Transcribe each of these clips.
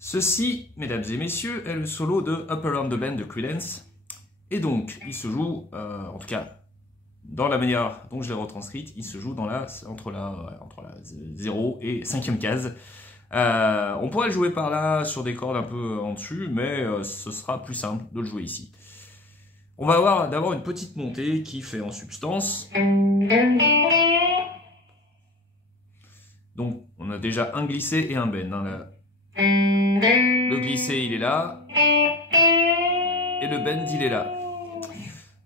Ceci, mesdames et messieurs, est le solo de Up Around the Bend de Creedence. Et donc, il se joue, en tout cas, dans la manière dont je l'ai retranscrite, il se joue dans entre la 0 et 5e case. On pourrait le jouer par là, sur des cordes un peu en dessus, mais ce sera plus simple de le jouer ici. On va avoir d'abord une petite montée qui fait en substance. Donc, on a déjà un glissé et un bend. Hein, là. Le glissé, il est là. Et le bend, il est là.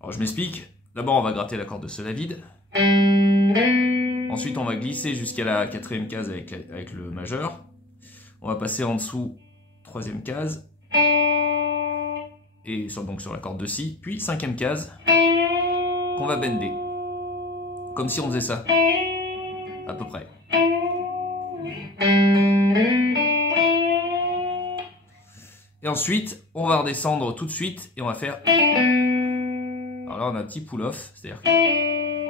Alors, je m'explique. D'abord, on va gratter la corde de sol à vide. Ensuite, on va glisser jusqu'à la 4e case avec le majeur. On va passer en dessous, 3e case. Et donc sur la corde de si. Puis 5e case qu'on va bender. Comme si on faisait ça. À peu près. Et ensuite, on va redescendre tout de suite et on va faire... Alors là, on a un petit pull-off, c'est-à-dire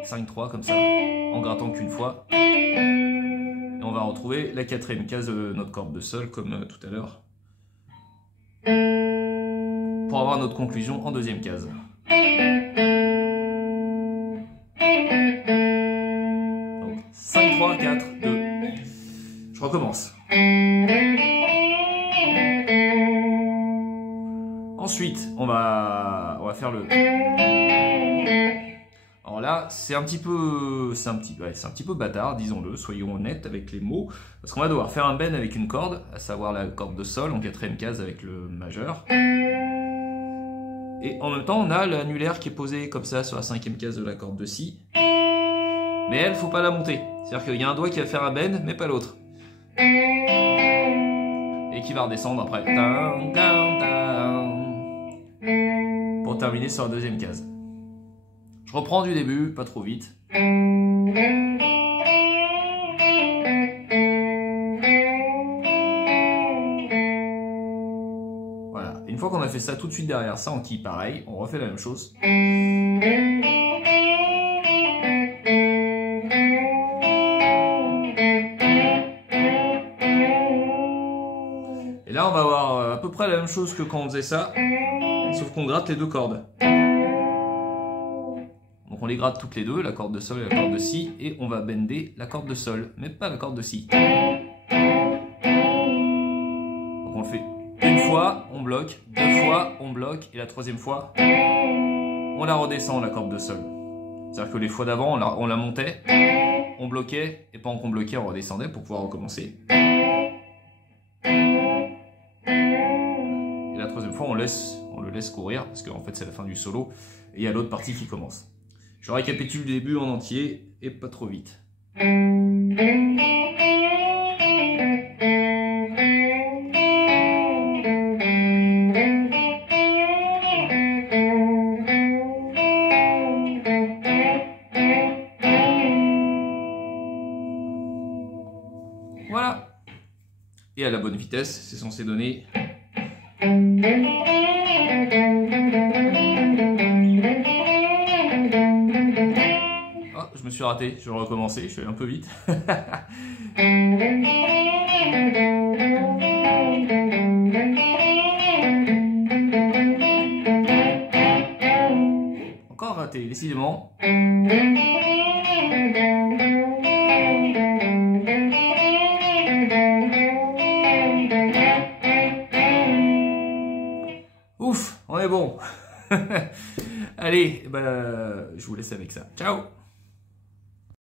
5-3 comme ça, en grattant qu'une fois. Et on va retrouver la 4e case de notre corde de sol, comme tout à l'heure, pour avoir notre conclusion en 2e case. Donc 5, 3, 4, 2. Je recommence. Ensuite, on va faire le... Alors là, c'est un petit peu bâtard, disons-le, soyons honnêtes avec les mots, parce qu'on va devoir faire un bend avec une corde, à savoir la corde de sol en 4e case avec le majeur. Et en même temps, on a l'annulaire qui est posé comme ça sur la 5e case de la corde de si. Mais elle, faut pas la monter. C'est-à-dire qu'il y a un doigt qui va faire un bend, mais pas l'autre. Et qui va redescendre après. Pour terminer sur la 2e case. Je reprends du début, pas trop vite. Voilà. Une fois qu'on a fait ça tout de suite derrière ça, en qui pareil, on refait la même chose. Et là, on va avoir à peu près la même chose que quand on faisait ça, sauf qu'on gratte les deux cordes. Donc on les gratte toutes les deux, la corde de sol et la corde de si, et on va bender la corde de sol, mais pas la corde de si. Donc on le fait une fois, on bloque, 2 fois, on bloque, et la 3e fois, on la redescend, la corde de sol. C'est-à-dire que les fois d'avant, on la montait, on bloquait, et pendant qu'on bloquait, on redescendait pour pouvoir recommencer. Et la 3e fois, on le laisse courir, parce qu'en fait, c'est la fin du solo, et il y a l'autre partie qui commence. Je récapitule le début en entier, et pas trop vite. Voilà. Et à la bonne vitesse, c'est censé donner... Oh, je me suis raté, je vais recommencer, je suis allé un peu vite. Encore raté, décidément. Ouf, on est bon. Allez, je vous laisse avec ça. Ciao.